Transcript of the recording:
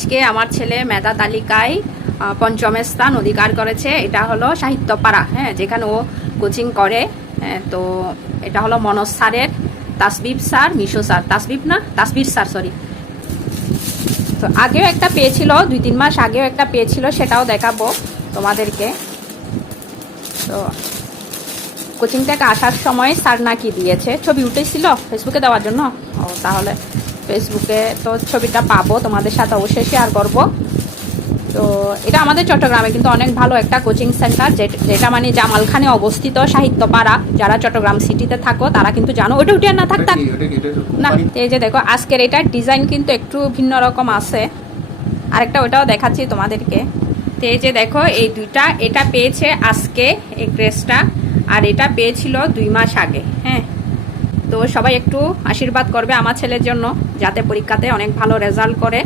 আজকে আমার ছেলে মেধা তালিকায় পঞ্চম স্থান অধিকার করেছে। এটা হলো সাহিত্যপাড়া, হ্যাঁ, যেখানে ও কোচিং করে। তো এটা হলো মনোজ স্যারের, Tasbib sir, Misho sir, Tasbir sir, sorry. তো আগেও একটা পেয়েছিল, 2-3 মাস আগেও একটা পেয়েছিল, সেটাও দেখাবো তোমাদেরকে। তো কোচিং থেকে আসার সময় স্যার নাকি দিয়েছে, ছবি উঠেছিল ফেসবুকে দেওয়ার জন্য। ও তাহলে ফেসবুকে তো ছবিটা পাবো, তোমাদের সাথে অবশ্যই শেয়ার করব। তো এটা আমাদের চট্টগ্রামে কিন্তু অনেক ভালো একটা কোচিং সেন্টার, যেটা মানে জামালখানে অবস্থিত, সাহিত্যপাড়া। যারা চট্টগ্রাম সিটিতে থাকো তারা কিন্তু জানো। ওটা উঠে না থাক না। এই যে দেখো আজকের এটার ডিজাইন কিন্তু একটু ভিন্ন রকম আছে। আরেকটা ওটাও দেখাচ্ছি তোমাদেরকে। তো এই যে দেখো এই দুইটা, এটা পেয়েছে আজকে এই ড্রেসটা, আর এটা পেয়েছিল 2 মাস আগে। হ্যাঁ, তো সবাই একটু আশীর্বাদ করবে আমার ছেলের জন্য, যাতে পরীক্ষাতে অনেক ভালো রেজাল্ট করে।